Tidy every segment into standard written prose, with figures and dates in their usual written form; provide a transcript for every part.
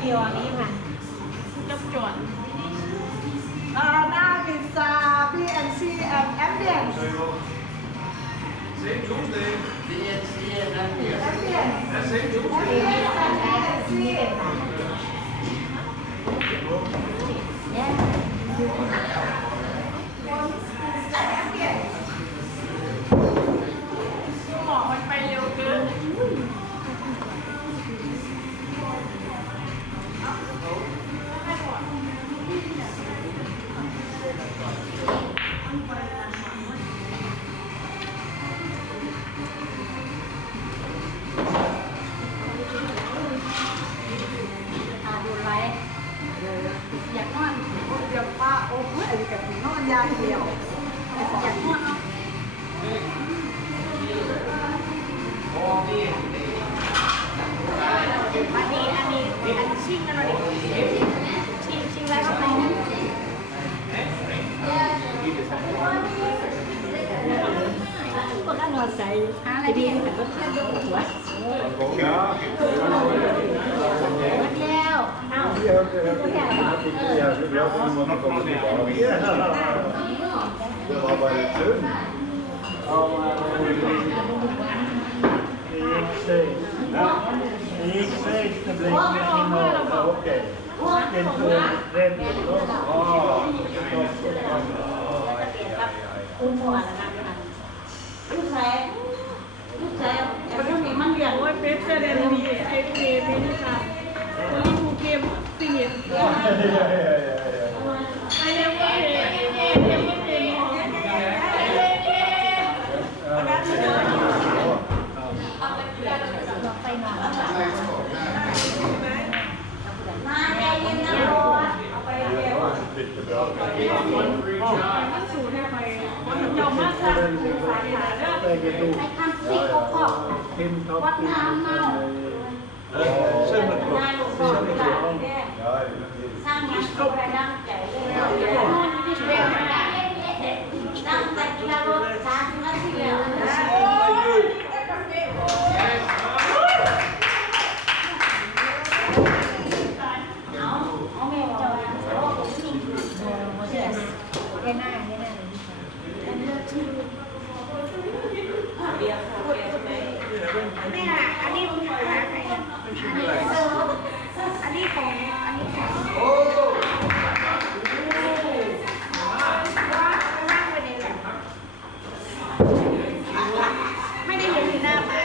เดียวอันนี้ค่ะจับจวนหน้าพิซซ่า BNC and Ambience Same Tuesday. BNC and Ambience. Ambience That's same Tuesday. Ambience and BNC Ambience หมอมันไปเร็วเกินดูไลฟ์อยากนอน เดี๋ยวป้าโอ้ยกับนอนยาเดียว อยากนอนเนาะอันนี้ชิงกันหน่อยดิชิงแล้วก็ไปคนละนอนใจอะไรดีแต่ก็เที่ยวด้วยหัววันเดียวอ้าวแค่Ik zei te blijven in oké. En toen redden we het. อุ้มหัวแล้วนะลูกชายมันต้องมีมันเรียนว่าเป็นเรียนดีไอเกมนี่ค่ะนี่คูเกมเสียไอเรียกว่าไปนอนมาใจเย็นนะรอเอาไปเร็วมันสูดให้ไปเจ้ามากค่ะ Tegen toe. ไปทำซีโก้พ่อ Kim วัด Top. น้ำเมา 7 นาย o'clock. ลูกสาวหลานแก่สร้างงานเขาไปดังใจเลยนอนที่เชียงรายตั้งแต่กีฬารถ3 นาทีแล้วเอาแมวจอยโอ้ผมนี่โมเดสเรียนหน้าเลยอันนี้ชื่อเบียร์ค่ะเบียร์ใช่ไหมแม่อันนี้ผมขอร้านไหนอันนี้ของไม่ได้เห็นที่หน้ามา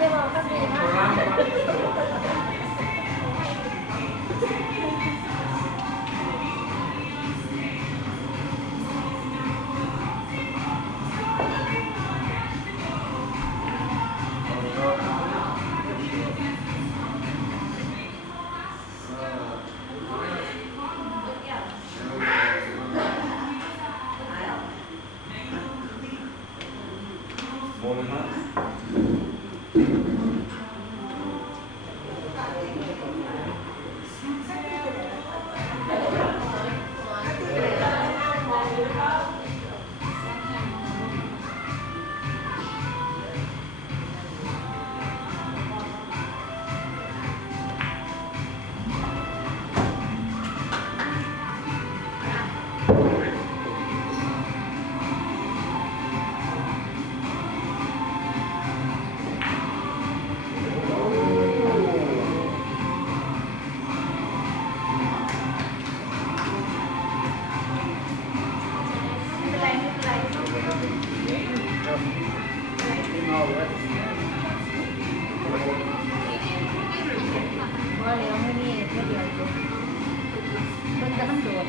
จะบอกกันดีมากว่าแล้วไม่นี่ไม่เดียวมันจะต้องโดน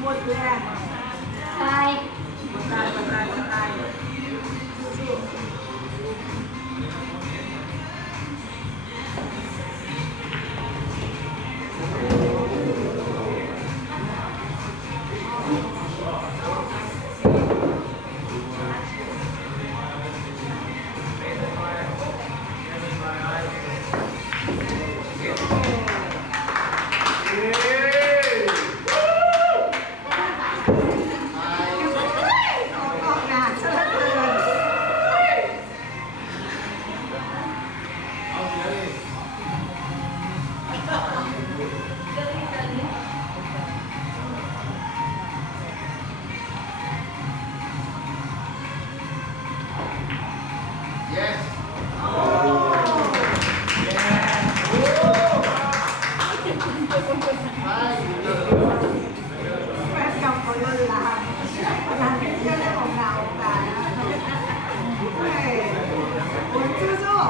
หมดเลย ตาย ตายตาย แฟนเก่าเขาเลิกลาร้านเที่ยวของเรากันเฮ้ยคนสู้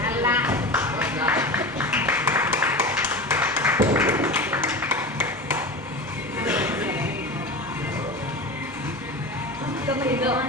นั่นละจะไม่เดิน